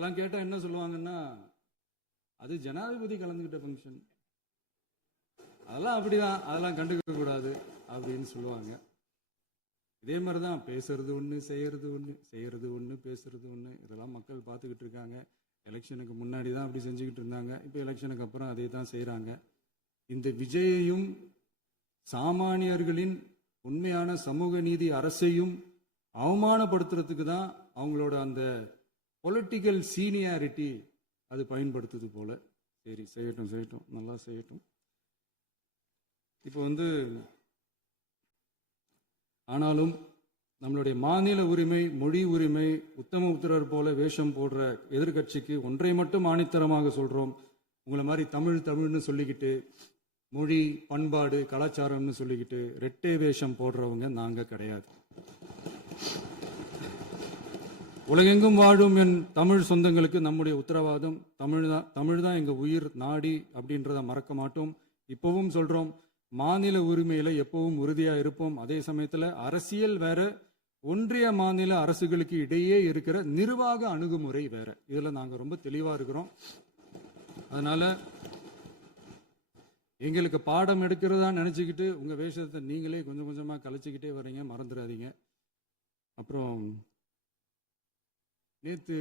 எல்லாம் கேட்டா என்ன சொல்லுவாங்கன்னா, அது ஜனாதிபதி கலந்துகிட்ட ஃபங்க்ஷன், அதெல்லாம் அப்படிதான், அதெல்லாம் கண்டுக்க கூடாது அப்படின்னு சொல்லுவாங்க. இதே மாதிரி தான் பேசுறது ஒன்று, செய்யறது ஒன்று, செய்யறது ஒன்று, பேசுறது ஒன்று. இதெல்லாம் மக்கள் பார்த்துக்கிட்டு இருக்காங்க. எலெக்ஷனுக்கு முன்னாடி தான் அப்படி செஞ்சுக்கிட்டு இருந்தாங்க. இப்போ எலெக்ஷனுக்கு அப்புறம் அதே தான் செய்கிறாங்க. இந்த விஜயையும் சாமானியர்களின் உண்மையான சமூக நீதி அரசையும் அவமானப்படுத்துறதுக்கு தான் அவங்களோட அந்த பொலிட்டிக்கல் சீனியாரிட்டி அது பயன்படுத்துது போல. சரி, செய்யட்டும் செய்யட்டும், நல்லா செய்யட்டும். இப்போ ஆனாலும் நம்மளுடைய மாநில உரிமை, மொழி உரிமை, உத்தம உத்தரர் போல வேஷம் போடுற எதிர்கட்சிக்கு ஒன்றை மட்டும் ஆணித்தரமாக சொல்றோம். உங்களை மாதிரி தமிழ்னு சொல்லிக்கிட்டு, மொழி, பண்பாடு, கலாச்சாரம்னு சொல்லிக்கிட்டு ரெட்டை வேஷம் போடுறவங்க நாங்க கிடையாது. உலகெங்கும் வாழும் என் தமிழ் சொந்தங்களுக்கு நம்முடைய உத்தரவாதம் தமிழ் தான் எங்க உயிர் நாடி அப்படின்றத மறக்க மாட்டோம். இப்பவும் சொல்றோம், மாநில உரிமையில எப்பவும் உறுதியா இருப்போம். அதே சமயத்துல அரசியல் வேற, ஒன்றிய மாநில அரசுகளுக்கு இடையே இருக்கிற நிர்வாக அணுகுமுறை வேற. இதுல நாங்க ரொம்ப தெளிவா இருக்கிறோம். அதனால எங்களுக்கு பாடம் எடுக்கிறதா நினைச்சுக்கிட்டு உங்க வேஷத்தை நீங்களே கொஞ்சம் கொஞ்சமா கலைச்சிக்கிட்டே வர்றீங்க, மறந்துடாதீங்க. அப்புறம் நேற்று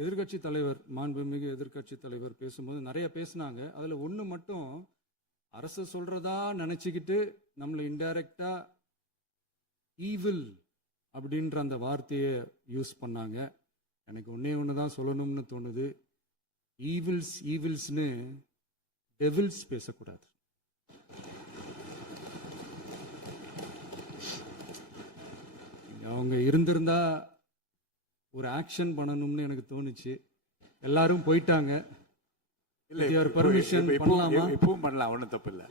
எதிர்கட்சி தலைவர், மாண்புமிகு எதிர்கட்சி தலைவர் பேசும்போது நிறைய பேசினாங்க. அதுல ஒண்ணு மட்டும், அரசு சொல்றதா நினைச்சுக்கிட்டு நம்மளை இன்டைரக்டா ஈவில் அப்படின்ற அந்த வார்த்தையை யூஸ் பண்ணாங்க. எனக்கு ஒன்னே ஒண்ணுதான் சொல்லணும்னு தோணுது. ஈவில்ஸ்னு டெவில்ஸ் பேசக்கூடாது. அவங்க இருந்திருந்தா ஒரு ஆக்ஷன் பண்ணணும்னு எனக்கு தோணுச்சு. எல்லாரும் போயிட்டாங்க. பர்மிஷன் பண்ணலாமா? இப்பவும் பண்ணலாம், ஒன்றும் தப்பு இல்லை.